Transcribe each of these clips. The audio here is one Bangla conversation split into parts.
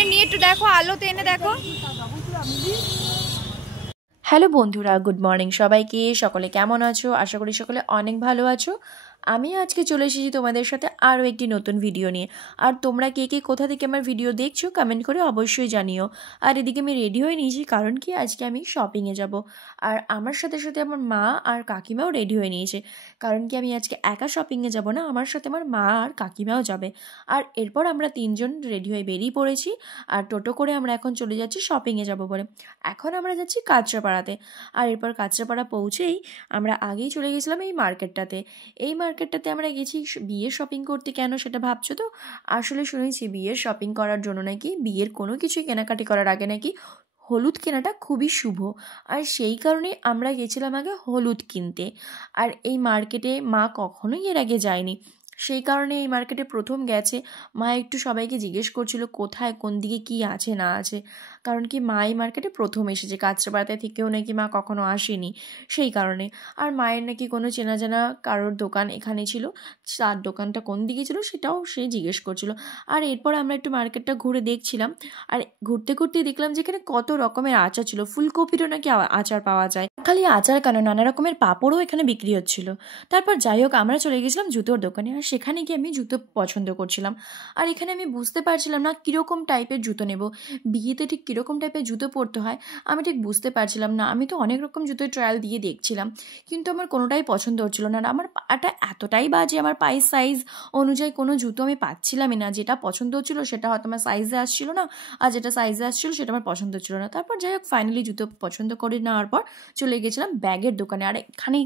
সাইডে নিয়ে একটু দেখো, আলোতে এনে দেখো। হ্যালো বন্ধুরা, গুড মর্নিং সবাইকে। সকলে কেমন আছো? আশা করি সকলে অনেক ভালো আছো। আমি আজকে চলে এসেছি তোমাদের সাথে আরও একটি নতুন ভিডিও নিয়ে। আর তোমরা কে কে কোথা থেকে আমার ভিডিও দেখছো কমেন্ট করে অবশ্যই জানিও। আর এদিকে আমি রেডি হয়ে নিয়েছি, কারণ কি আজকে আমি শপিংয়ে যাব। আর আমার সাথে সাথে আমার মা আর কাকিমাও রেডি হয়ে নিয়েছে, কারণ কি আমি আজকে একা শপিংয়ে যাব না, আমার সাথে আমার মা আর কাকিমাও যাবে। আর এরপর আমরা তিনজন রেডি হয়ে বেরিয়ে পড়েছি। আর টোটো করে আমরা এখন চলে যাচ্ছি শপিংয়ে যাব বলে। এখন আমরা যাচ্ছি কাঁচরাপাড়াতে। আর এরপর কাঁচরাপাড়া পৌঁছেই আমরা আগেই চলে গেছিলাম এই মার্কেটটাতে। এই মার্কেটটাতে আমরা গেছি বিয়ের শপিং করতে। কেন সেটা ভাবছো তো? আসলে শুনেছি বিয়ের শপিং করার জন্য নাকি, বিয়ের কোনো কিছুই কেনাকাটি করার আগে নাকি হলুদ কেনাটা খুবই শুভ। আর সেই কারণেই আমরা গেছিলাম আগে হলুদ কিনতে। আর এই মার্কেটে মা কখনোই এর আগে যায়নি, সেই কারণে এই মার্কেটে প্রথম গেছে। মা একটু সবাইকে জিজ্ঞেস করছিল কোথায় কোন দিকে কি আছে না আছে, কারণ কি মা এই মার্কেটে প্রথম এসেছে, কাঁচরাপাড়া থেকেও নাকি মা কখনো আসেনি, সেই কারণে। আর মায়ের নাকি কোনো চেনা জানা কারোর দোকান এখানে ছিল, তার দোকানটা কোন দিকে ছিল সেটাও সে জিজ্ঞেস করছিল। আর এরপর আমরা একটু মার্কেটটা ঘুরে দেখছিলাম। আর ঘুরতে ঘুরতেই দেখলাম যে এখানে কত রকমের আচার ছিল, ফুলকপিরও নাকি আচার পাওয়া যায়। খালি আচার কেন, নানা রকমের পাঁপড়ও এখানে বিক্রি হচ্ছিল। তারপর যাই হোক আমরা চলে গেছিলাম জুতোর দোকানে। আর সেখানে গিয়ে আমি জুতো পছন্দ করছিলাম। আর এখানে আমি বুঝতে পারছিলাম না কীরকম টাইপের জুতো নেব, বিয়েতে ঠিক কীরকম টাইপের জুতো পরতে হয় আমি ঠিক বুঝতে পারছিলাম না। আমি তো অনেক রকম জুতোর ট্রায়াল দিয়ে দেখছিলাম, কিন্তু আমার কোনোটাই পছন্দ হচ্ছিল না। আমার পাটা এতটাই বাজে, আমার পায়ের সাইজ অনুযায়ী কোনো জুতো আমি পাচ্ছিলামই না। যেটা পছন্দ হচ্ছিলো সেটা হয়তো আমার সাইজে আসছিল না, আর যেটা সাইজে আসছিলো সেটা আমার পছন্দ হচ্ছিলো না। তারপর যাই হোক ফাইনালি জুতো পছন্দ করে নেওয়ার পর চলে গেছিলাম ব্যাগের দোকানে। আর এখানে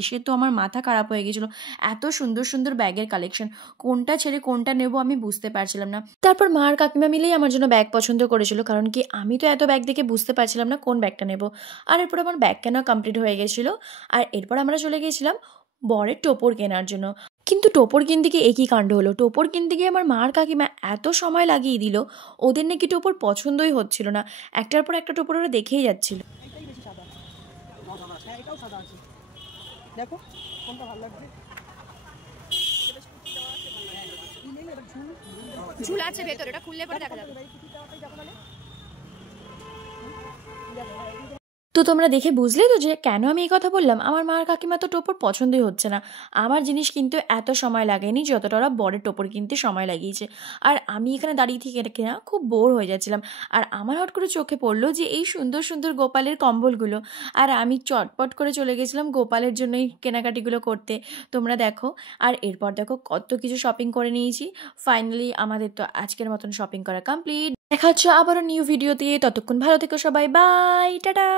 এসে তো আমার মাথা খারাপ হয়ে গেছিলো, এত সুন্দর সুন্দর ব্যাগের কালেকশন, কোনটা ছেড়ে কোনটা নেব আমি বুঝতে পারছিলাম না। তারপর মা আর কাকিমা মিলেই আমার জন্য ব্যাগ পছন্দ করেছিল, কারণ কি আমি তো এত ব্যাগ দেখে বুঝতে পারছিলাম না কোন ব্যাগটা নেব। আর এরপর আমার ব্যাগ কেনা কমপ্লিট হয়ে গেছিলো। আর এরপর আমরা চলে গেছিলাম বরের টোপর কেনার জন্য। কিন্তু টোপর কিনতে গিয়ে একই কাণ্ড হলো, টোপর কিনতে গিয়ে আমার মা আর কাকিমা এত সময় লাগিয়ে দিল, ওদের নাকি টোপর পছন্দই হচ্ছিল না। একটার পর একটা টোপর ওরা দেখেই যাচ্ছিল। দেখো কোনটা ভালো লাগবে। ঝুল আছে ভেতরে, এটা খুললে পরে দেখা যাবে। তো তোমরা দেখে বুঝলে তো যে কেন আমি এই কথা বললাম। আমার মা আর কাকিমা তো টোপর পছন্দই হচ্ছে না। আমার জিনিস কিন্তু এত সময় লাগেনি যতটা ওরা বরের টোপর কিনতে সময় লাগিয়েছে। আর আমি এখানে দাঁড়িয়ে থেকে না খুব বোর হয়ে যাচ্ছিলাম। আর আমার হট করে চোখে পড়লো যে এই সুন্দর সুন্দর গোপালের কম্বলগুলো। আর আমি চটপট করে চলে গেছিলাম গোপালের জন্যই কেনাকাটিগুলো করতে। তোমরা দেখো। আর এরপর দেখো কত কিছু শপিং করে নিয়েছি। ফাইনালি আমাদের তো আজকের মতন শপিং করা কমপ্লিট। দেখা হচ্ছে আবারও নিউ ভিডিওতে। ততক্ষণ ভালো থেকো সবাই, বাই, টাটা।